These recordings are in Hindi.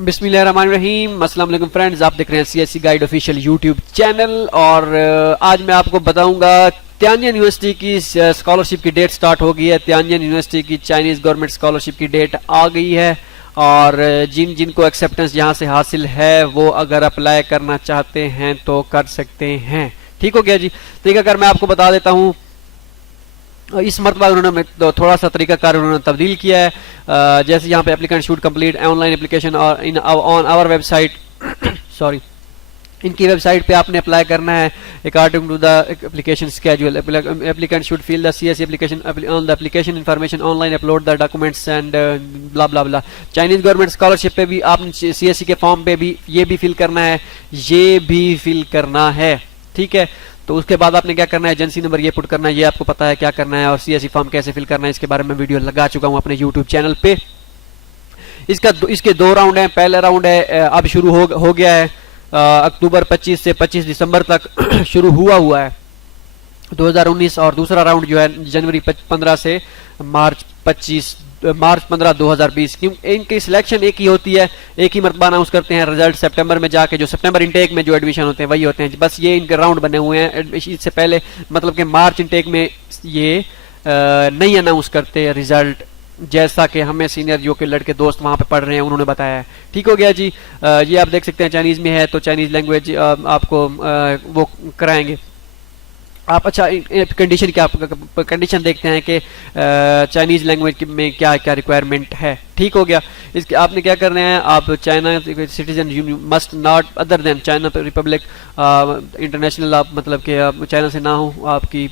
बिस्मिल्लाहिर्रहमानिर्रहीम। अस्सलाम वालेकुम फ्रेंड्स, आप देख रहे हैं CSC guide official YouTube channel. और आज मैं आपको बताऊंगा त्यानजिन यूनिवर्सिटी की स्कॉलरशिप की डेट स्टार्ट हो गई है। त्यानजिन यूनिवर्सिटी की चाइनीज़ गवर्नमेंट स्कॉलरशिप की डेट आ गई है और जिनको एक्सेप्टेंस यहाँ से हासिल है वो अगर अप्लाई करना चाहते हैं तो कर सकते हैं। ठीक हो गया जी। ठीक है, अगर मैं आपको बता देता हूँ, इस मरतबा उन्होंने थोड़ा सा तरीकाकार उन्होंने तब्दील किया है। जैसे यहाँ पे applicant should complete online application और in on our website sorry, इनकी वेबसाइट पे आपने अप्लाई करना है according to the application schedule. Applicant should fill the CSC application on the application information online upload the documents and blah blah blah. Chinese government scholarship पे भी आपने सीएससी के फॉर्म पे भी ये भी फिल करना है, ये भी फिल करना है। ठीक है, तो उसके बाद आपने क्या करना है, एजेंसी नंबर ये पुट करना है, ये आपको पता है क्या करना है। और सीएससी फॉर्म कैसे फिल करना है इसके बारे में वीडियो लगा चुका हूं अपने यूट्यूब चैनल पे। इसके 2 राउंड हैं। पहला राउंड है अब शुरू हो गया है, अक्टूबर 25 से 25 दिसंबर तक शुरू हुआ है 2019। और दूसरा राउंड जो है जनवरी 15 से मार्च 15 2020। क्यों इनकी सिलेक्शन एक ही होती है, एक ही मरतबा अनाउंस करते हैं रिजल्ट सितंबर में जाके, जो सितंबर इनटेक में जो एडमिशन होते हैं वही होते हैं। बस ये इनके राउंड बने हुए हैं। इससे पहले मतलब कि मार्च इनटेक में ये नहीं अनाउंस करते रिजल्ट, जैसा कि हमें सीनियर जो कि लड़के दोस्त वहां पे पढ़ रहे हैं उन्होंने बताया है। ठीक हो गया जी। ये आप देख सकते हैं चाइनीज में है, तो चाइनीज लैंग्वेज आपको वो कराएंगे आप। अच्छा, कंडीशन क्या, कंडीशन देखते हैं कि चाइनीज लैंग्वेज में क्या क्या रिक्वायरमेंट है। ठीक हो गया। इसके आपने क्या करना है, आप China citizen you must not other than China Republic international, आप मतलब कि आप चाइना से ना हो आपकी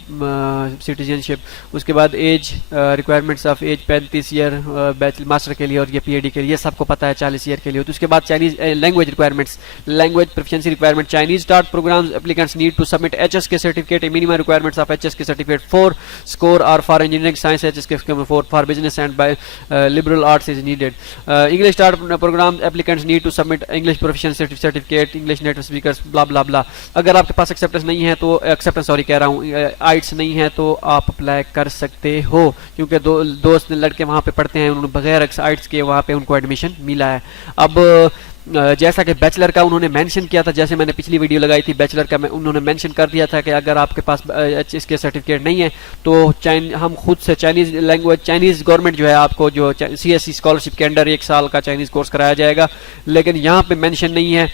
सिटीजनशिप। उसके बाद age requirements of age 35 year bachelor master के लिए और ये पीएचडी के लिए, सबको पता है 40 ईयर के लिए। तो उसके बाद Chinese language requirements, language proficiency requirement, Chinese start programs applicants need to submit HSK certificate, minimum requirements of HSK certificate 4 score और for engineering science HSK 4 for business and by liberal arts is needed. English start program applicants need to submit English proficiency certificate, English native speakers, blah blah blah. अगर आपके पास एक्सेप्टेंस नहीं है तो कह रहा हूँ, आइट्स नहीं है तो आप अप्लाई कर सकते हो, क्योंकि दोस्त लड़के वहाँ पे पढ़ते हैं, उन्होंने बगैर आइट्स के वहाँ पे उनको एडमिशन मिला है। अब जैसा कि बैचलर का उन्होंने मेंशन किया था, जैसे मैंने पिछली वीडियो लगाई थी बैचलर का, उन्होंने मेंशन कर दिया था कि अगर आपके पास इसके सर्टिफिकेट नहीं है तो हम खुद से चाइनीज लैंग्वेज, चाइनीज गवर्नमेंट जो है आपको जो सीएससी स्कॉलरशिप के अंडर 1 साल का चाइनीज कोर्स कराया जाएगा। लेकिन यहाँ पे मेंशन नहीं है,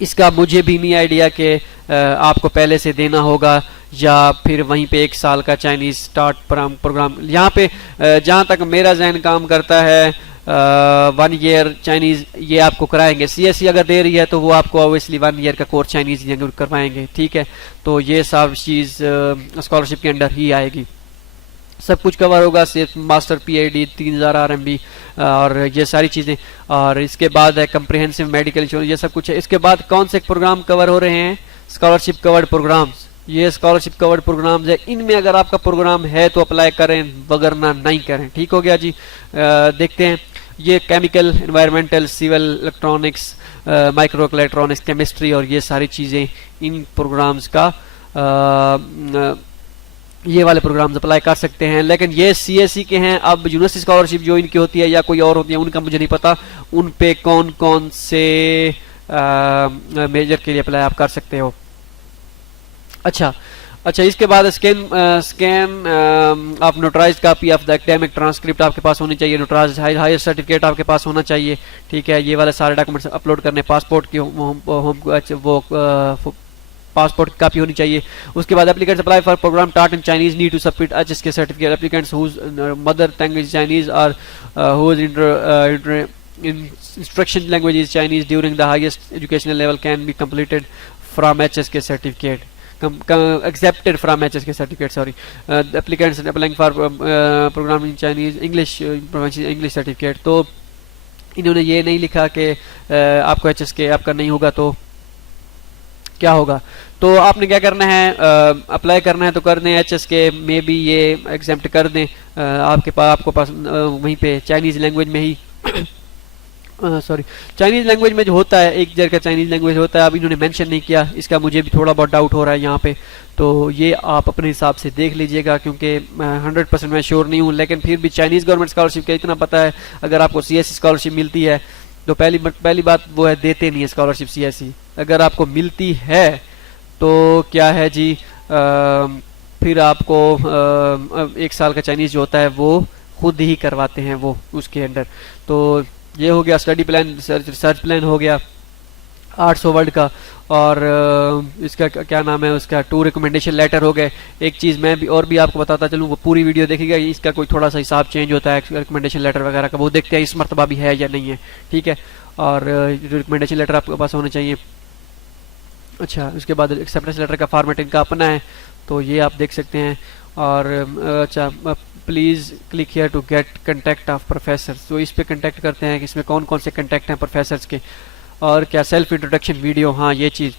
इसका मुझे भी नहीं आइडिया कि आपको पहले से देना होगा या फिर वहीं पे 1 साल का चाइनीज स्टार्ट प्रोग्राम। यहाँ पे जहाँ तक मेरा जहन काम करता है 1 ईयर चाइनीज ये आपको कराएंगे। सीएससी अगर दे रही है तो वो आपको ऑब्वियसली 1 ईयर का कोर्स चाइनीज करवाएंगे। ठीक है, तो ये सब चीज़ स्कॉलरशिप के अंडर ही आएगी, सब कुछ कवर होगा, सिर्फ मास्टर पीएचडी 3000 आरएमबी और ये सारी चीज़ें। और इसके बाद है कम्प्रिहेंसिव मेडिकल इंश्योरेंस, ये सब कुछ है। इसके बाद कौन से प्रोग्राम कवर हो रहे हैं, स्कॉलरशिप कवर्ड प्रोग्राम्स। ये स्कॉलरशिप कवर्ड प्रोग्राम्स है, इनमें अगर आपका प्रोग्राम है तो अप्लाई करें, वगरना नहीं करें। ठीक हो गया जी। देखते हैं, ये chemical, environmental, civil, electronics, micro electronics, chemistry और ये सारी चीज़ें, इन प्रोग्राम्स का ये वाले प्रोग्राम्स अप्लाई कर सकते हैं। लेकिन ये सीएससी के हैं। अब यूनिवर्सिटी स्कॉलरशिप जो इनकी होती है या कोई और होती है उनका मुझे नहीं पता, उन पे कौन कौन से मेजर के लिए अप्लाई आप कर सकते हो। अच्छा, इसके बाद scan of notarised copy of the academic transcript आपके पास होनी चाहिए, नोटराइज्ड हायर सर्टिफिकेट आपके पास होना चाहिए। ठीक है, ये वाले सारे डॉक्यूमेंट्स अपलोड करने, पासपोर्ट की वो पासपोर्ट की कॉपी होनी चाहिए। उसके बाद applicants apply for program taught in Chinese need to submit HSK certificate, applicants whose mother language Chinese और whose instruction language is Chinese during the highest educational level can be completed from HSK certificate, accepted from HS K certificate. Sorry, applicants applying for program in Chinese English certificate. तो इन्होंने ये नहीं लिखा कि आपको HS के आपका नहीं होगा तो क्या होगा। तो आपने क्या करना है, अप्लाई करना है तो कर दें, HS के में भी ये एग्जेम्प्ट कर दें। आपको पास वहीं पे चाइनीज लैंग्वेज में ही चाइनीज लैंग्वेज में जो होता है, एक जगह का चाइनीज लैंग्वेज होता है। अब इन्होंने मेंशन नहीं किया, इसका मुझे भी थोड़ा बहुत डाउट हो रहा है यहाँ पे, तो ये आप अपने हिसाब से देख लीजिएगा, क्योंकि 100% मैं श्योर नहीं हूँ। लेकिन फिर भी चाइनीज गवर्नमेंट स्कॉलरशिप का इतना पता है, अगर आपको सीएससी स्कॉलरशिप मिलती है तो पहली बात वो है, देते नहीं है स्कॉलरशिप सीएससी। अगर आपको मिलती है तो क्या है जी, फिर आपको 1 साल का चाइनीज जो होता है वो खुद ही करवाते हैं वो उसके अंडर। तो ये हो गया स्टडी प्लान, रिसर्च प्लान हो गया 800 वर्ड का, और इसका क्या नाम है उसका 2 रिकमेंडेशन लेटर हो गए। एक चीज़ मैं भी और भी आपको बताता चलूँ, वो पूरी वीडियो देखिएगा, इसका कोई थोड़ा सा हिसाब चेंज होता है रिकमेंडेशन लेटर वगैरह का, वो देखते हैं इस मरतबा भी है या नहीं है, ठीक है। और रिकमेंडेशन लेटर आपके पास होने चाहिए। अच्छा, उसके बाद एक्सेप्टेंस लेटर का फॉर्मेट इनका अपना है, तो ये आप देख सकते हैं। और अच्छा, please click here to get contact of professor, तो इस पे कंटेक्ट करते हैं कि इसमें कौन कौन से कंटेक्ट हैं प्रोफेसर्स के। और क्या सेल्फ इंट्रोडक्शन वीडियो, हाँ ये चीज़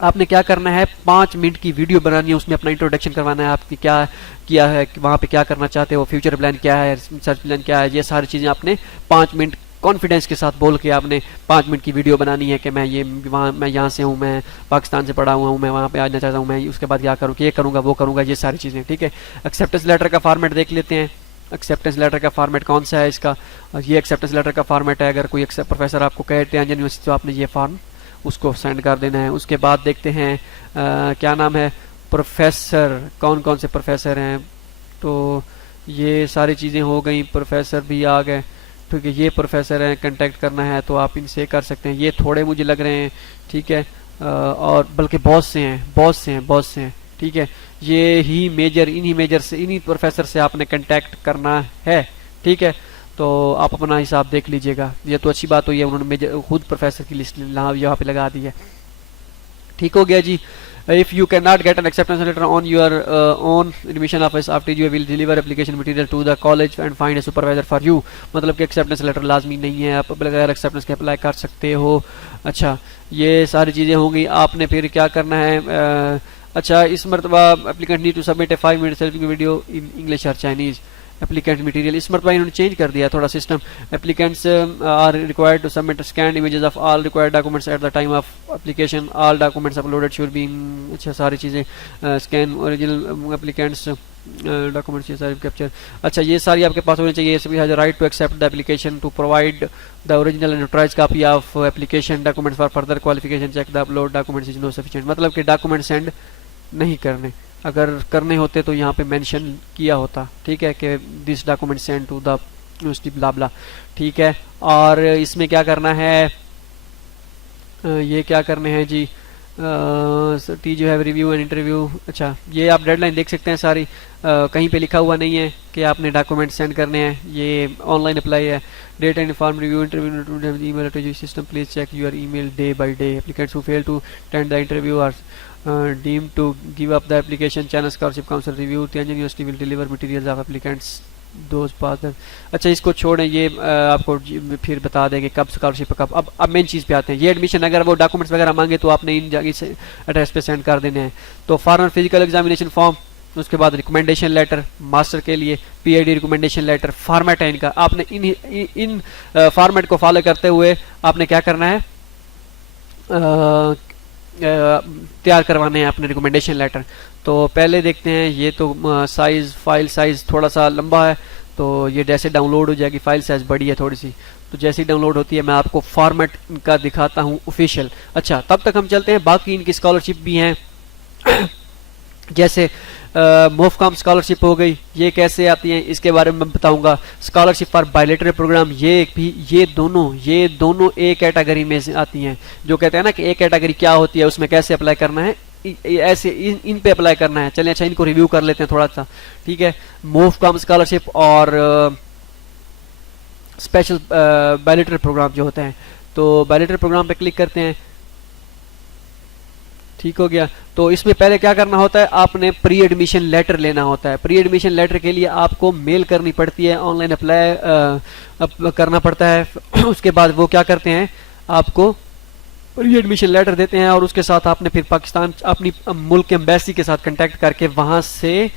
आपने क्या करना है, 5 मिनट की वीडियो बनानी है, उसमें अपना इंट्रोडक्शन करवाना है, आपकी क्या किया है, वहाँ पे क्या करना चाहते हो, फ्यूचर प्लान क्या है, रिसर्च प्लान क्या है, ये सारी चीज़ें आपने 5 मिनट कॉन्फिडेंस के साथ बोल के आपने 5 मिनट की वीडियो बनानी है कि मैं ये वहाँ, मैं यहाँ से हूँ, मैं पाकिस्तान से पढ़ा हुआ हूँ, मैं वहाँ पे आना चाहता हूँ, मैं उसके बाद क्या करूँ, ये करूँगा वो करूँगा, ये सारी चीज़ें, ठीक है। एक्सेप्टेंस लेटर का फॉर्मेट देख लेते हैं। एक्सेप्टेंस लेटर का फॉर्मेट कौन सा है इसका, ये एक्सेप्टेंस लेटर का फॉर्मेट है। अगर कोई प्रोफेसर आपको कहे तियानजिन यूनिवर्सिटी, तो आपने ये फॉर्म उसको सेंड कर देना है। उसके बाद देखते हैं क्या नाम है, प्रोफेसर, कौन कौन से प्रोफेसर हैं, तो ये सारी चीज़ें हो गई, प्रोफेसर भी आ गए, ठीक है। ये प्रोफेसर हैं, कांटेक्ट करना है तो आप इनसे कर सकते हैं। ये थोड़े मुझे लग रहे हैं, ठीक है, और बल्कि बहुत से हैं, ठीक है। ये ही मेजर, इन्हीं प्रोफेसर से आपने कांटेक्ट करना है, ठीक है। तो आप अपना हिसाब देख लीजिएगा। ये तो अच्छी बात हुई है, उन्होंने मेजर खुद प्रोफेसर की लिस्ट यहाँ पे लगा दी है, ठीक हो गया जी। If you cannot get an acceptance letter on your own admission office, after you will deliver application material to the college and find a supervisor for you। मतलब कि acceptance letter लाजमी नहीं है, आप बगैर acceptance के अप्लाई कर सकते हो। अच्छा, ये सारी चीज़ें होंगी। आपने फिर क्या करना है, अच्छा, इस मरतबा applicant need to submit a 5 minute selfie video in English or Chinese। Applicant material इस मरतबा इन्होंने चेंज कर दिया थोड़ा system. Applicants are required to submit scanned images of all required documents at the time of application. All documents uploaded should be, अच्छा सारी चीज़ें, स्कैन ओरिजिनल एप्लीकेंट्स डॉक्यूमेंट्स, ये सारी कैप्चर, अच्छा ये सारी आपके पास होनी चाहिए। सभी has right to accept the application to provide the original and notarised copy of application documents for further qualification check the upload documents is no sufficient. मतलब कि डॉक्यूमेंट सेंड नहीं करने, अगर करने होते तो यहाँ पे मेंशन किया होता, ठीक है, कि this document send to the university blah blah, ठीक है। और इसमें क्या करना है, ये क्या करने हैं जी, teach you have review and interview. अच्छा, ये आप डेडलाइन देख सकते हैं सारी, कहीं पे लिखा हुआ नहीं है कि आपने डॉक्यूमेंट सेंड करने हैं, ये ऑनलाइन अप्लाई है। Date and form review interview email to system, please check your email day by day. Applicants who fail to attend the interview are deemed to give up the application channel scholarship council review। Tianjin University will deliver materials of applicants those pass the। अच्छा, इसको छोड़ें, ये आपको फिर बता देंगे कब स्कॉलरशिप कब। अब मेन चीज़ पे आते हैं, ये एडमिशन अगर वो डॉक्यूमेंट्स वगैरह मांगे तो आपने इन जगह से एड्रेस पे सेंड कर देने हैं। तो फॉर्मल फिजिकल एग्जामिनेशन फॉर्म, उसके बाद रिकमेंडेशन लेटर मास्टर के लिए, पीआईडी रिकमेंडेशन लेटर, फॉर्मेट है इनका। आपने इन फॉर्मेट को फॉलो करते हुए आपने क्या करना है, तैयार करवाने हैं अपने रिकमेंडेशन लेटर। तो पहले देखते हैं, ये तो साइज़, फाइल साइज़ थोड़ा सा लंबा है, तो ये जैसे डाउनलोड हो जाएगी, फाइल साइज़ बड़ी है थोड़ी सी, तो जैसे ही डाउनलोड होती है मैं आपको फॉर्मेट इनका दिखाता हूँ ऑफिशियल। अच्छा, तब तक हम चलते हैं, बाकी इनकी स्कॉलरशिप भी हैं जैसे मोफकॉम स्कॉलरशिप हो गई, ये कैसे आती हैं इसके बारे में मैं बताऊंगा। स्कॉलरशिप फॉर बायलेटरल प्रोग्राम, ये दोनों एक कैटेगरी में से आती हैं। जो कहते हैं ना कि एक कैटेगरी क्या होती है, उसमें कैसे अप्लाई करना है, ऐसे इन पे अप्लाई करना है। चलिए, अच्छा इनको रिव्यू कर लेते हैं थोड़ा सा, ठीक है। मोफकॉम स्कॉलरशिप और स्पेशल बायलेटरल प्रोग्राम जो होते हैं, तो बायलेटरल प्रोग्राम पे क्लिक करते हैं, ठीक हो गया। तो इसमें पहले क्या करना होता है, आपने प्री एडमिशन लेटर लेना होता है। प्री एडमिशन लेटर के लिए आपको मेल करनी पड़ती है, ऑनलाइन अप्लाई करना पड़ता है। उसके बाद वो क्या करते हैं, आपको प्री एडमिशन लेटर देते हैं, और उसके साथ आपने फिर पाकिस्तान अपनी मुल्क के एम्बेसी के साथ कांटेक्ट करके वहाँ से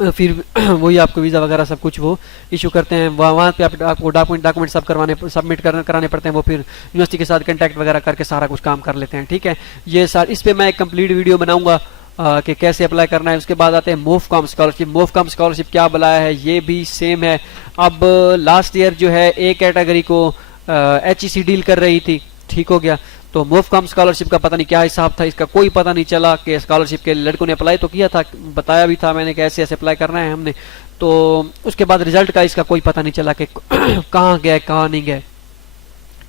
फिर वही आपको वीज़ा वगैरह सब कुछ वो इशू करते हैं। वहाँ पे आपको डॉक्यूमेंट सब सबमिट कराने पड़ते हैं। वो फिर यूनिवर्सिटी के साथ कांटेक्ट वगैरह करके सारा कुछ काम कर लेते हैं, ठीक है। ये इस पे मैं एक कंप्लीट वीडियो बनाऊंगा, कि कैसे अप्लाई करना है। उसके बाद आते हैं मूव कम स्कॉलरशिप। मूव कम स्कॉलरशिप क्या बुलाया है, ये भी सेम है। अब लास्ट ईयर जो है ए कैटेगरी को HEC डील कर रही थी, ठीक हो गया। तो मूव कम स्कॉलरशिप का पता नहीं क्या हिसाब था, इसका कोई पता नहीं चला कि स्कॉलरशिप के लड़कों ने अप्लाई तो किया था, बताया भी था मैंने कि ऐसे ऐसे अप्लाई करना है हमने, तो उसके बाद रिजल्ट का इसका कोई पता नहीं चला कि कहाँ गए कहाँ नहीं गए,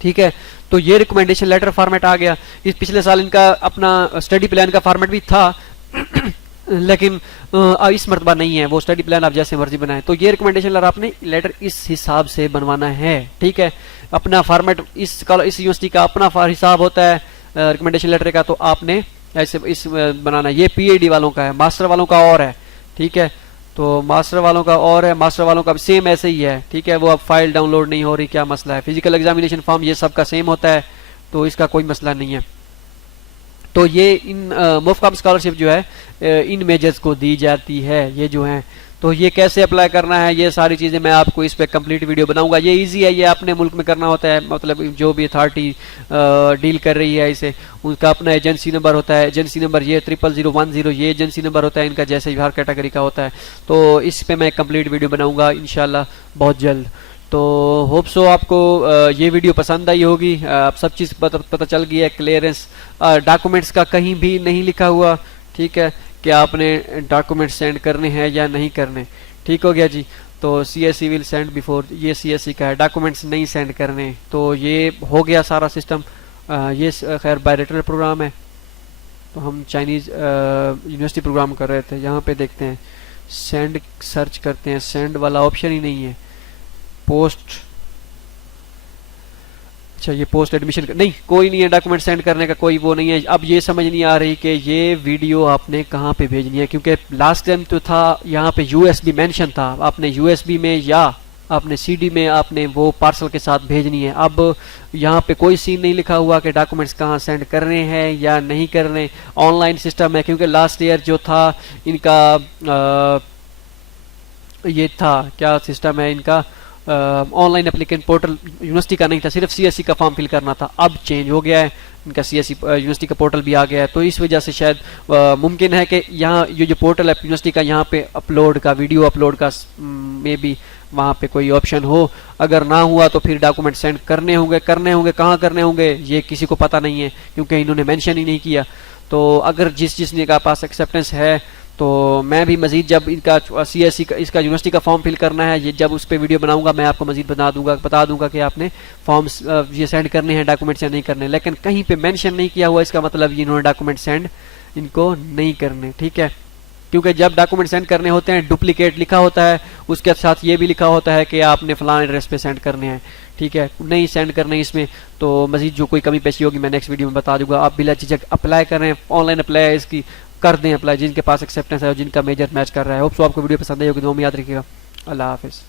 ठीक है। तो ये रिकमेंडेशन लेटर फॉर्मेट आ गया। इस पिछले साल इनका अपना स्टडी प्लान का फॉर्मेट भी था लेकिन इस मरतबा नहीं है, वो स्टडी प्लान आप जैसे मर्जी बनाए। तो ये रिकमेंडेशन लेटर आपने लेटर इस हिसाब से बनवाना है, ठीक है। अपना फॉर्मेट इस यूनिवर्सिटी का अपना हिसाब होता है रिकमेंडेशन लेटर का, तो आपने ऐसे इस बनाना। ये PhD वालों का है, मास्टर वालों का और है, ठीक है। तो मास्टर वालों का और है, मास्टर वालों का सेम ऐसे ही है, ठीक है। वो अब फाइल डाउनलोड नहीं हो रही, क्या मसला है। फिजिकल एग्जामिनेशन फॉर्म ये सबका सेम होता है, तो इसका कोई मसला नहीं है। तो ये इन मुफ्त स्कॉलरशिप जो है इन मेजर्स को दी जाती है, ये जो है। तो ये कैसे अप्लाई करना है, ये सारी चीज़ें मैं आपको इस पे कंप्लीट वीडियो बनाऊंगा। ये इजी है, ये अपने मुल्क में करना होता है, मतलब जो भी अथॉरिटी डील कर रही है इसे, उनका अपना एजेंसी नंबर होता है। एजेंसी नंबर ये 00010, ये एजेंसी नंबर होता है इनका, जैसे हर कैटेगरी का होता है। तो इस पे मैं कंप्लीट वीडियो बनाऊंगा इंशाल्लाह बहुत जल्द। तो होप सो आपको ये वीडियो पसंद आई होगी। आप सब चीज़ पता चल गई है, क्लियरेंस डॉक्यूमेंट्स का कहीं भी नहीं लिखा हुआ, ठीक है, कि आपने डॉक्यूमेंट सेंड करने हैं या नहीं करने, ठीक हो गया जी। तो CSC विल सेंड बिफोर, ये CSC का है, डॉक्यूमेंट्स नहीं सेंड करने। तो ये हो गया सारा सिस्टम। ये खैर बायलेटरल प्रोग्राम है, तो हम चाइनीज़ यूनिवर्सिटी प्रोग्राम कर रहे थे। यहाँ पे देखते हैं, सेंड सर्च करते हैं, सेंड वाला ऑप्शन ही नहीं है। पोस्ट, अच्छा ये पोस्ट एडमिशन नहीं, कोई नहीं है डॉक्यूमेंट सेंड करने का, कोई वो नहीं है। अब ये समझ नहीं आ रही कि ये वीडियो आपने कहाँ पे भेजनी है, क्योंकि लास्ट टाइम तो था यहाँ पे USB मेंशन था, आपने USB में या आपने CD में आपने वो पार्सल के साथ भेजनी है। अब यहाँ पे कोई सीन नहीं लिखा हुआ कि डॉक्यूमेंट्स कहाँ सेंड करने हैं या नहीं करने। ऑनलाइन सिस्टम है, क्योंकि लास्ट ईयर जो था इनका ये था, क्या सिस्टम है इनका, ऑनलाइन एप्लीकेंट पोर्टल यूनिवर्सिटी का नहीं था, सिर्फ CSC का फॉर्म फिल करना था। अब चेंज हो गया है, इनका CSC यूनिवर्सिटी का पोर्टल भी आ गया है। तो इस वजह से शायद मुमकिन है कि यहाँ ये जो पोर्टल है यूनिवर्सिटी का, यहाँ पे अपलोड का, वीडियो अपलोड का मे बी वहाँ पे कोई ऑप्शन हो। अगर ना हुआ तो फिर डॉक्यूमेंट सेंड करने होंगे कहाँ करने होंगे ये किसी को पता नहीं है, क्योंकि इन्होंने मेंशन ही नहीं किया। तो अगर जिसने का पास एक्सेप्टेंस है, तो मैं भी मजीद जब इनका CSC का इसका यूनिवर्सिटी का फॉर्म फिल करना है, ये जब उस पर वीडियो बनाऊंगा मैं आपको मजीद बता दूंगा कि आपने फॉर्म्स ये सेंड करने हैं डॉक्यूमेंट्स या नहीं करने। लेकिन कहीं पे मेंशन नहीं किया हुआ, इसका मतलब ये इन्होंने डॉक्यूमेंट सेंड इनको नहीं करने, ठीक है। क्योंकि जब डॉक्यूमेंट सेंड करने होते हैं डुप्लीकेट लिखा होता है, उसके साथ ये भी लिखा होता है कि आपने फलान एड्रेस पे सेंड करने हैं, ठीक है, नहीं सेंड करने इसमें। तो मजीद जो कोई कमी पेशी होगी मैं नेक्स्ट वीडियो में बता दूंगा। आप बिला झिझक अप्लाई करें, ऑनलाइन अप्लाई है इसकी कर दें अप्लाई, जिनके पास एक्सेप्टेंस है और जिनका मेजर मैच कर रहा है। होप सो आपको वीडियो पसंद आई होगी, दुआ में याद रखिएगा। अल्लाह हाफिज़।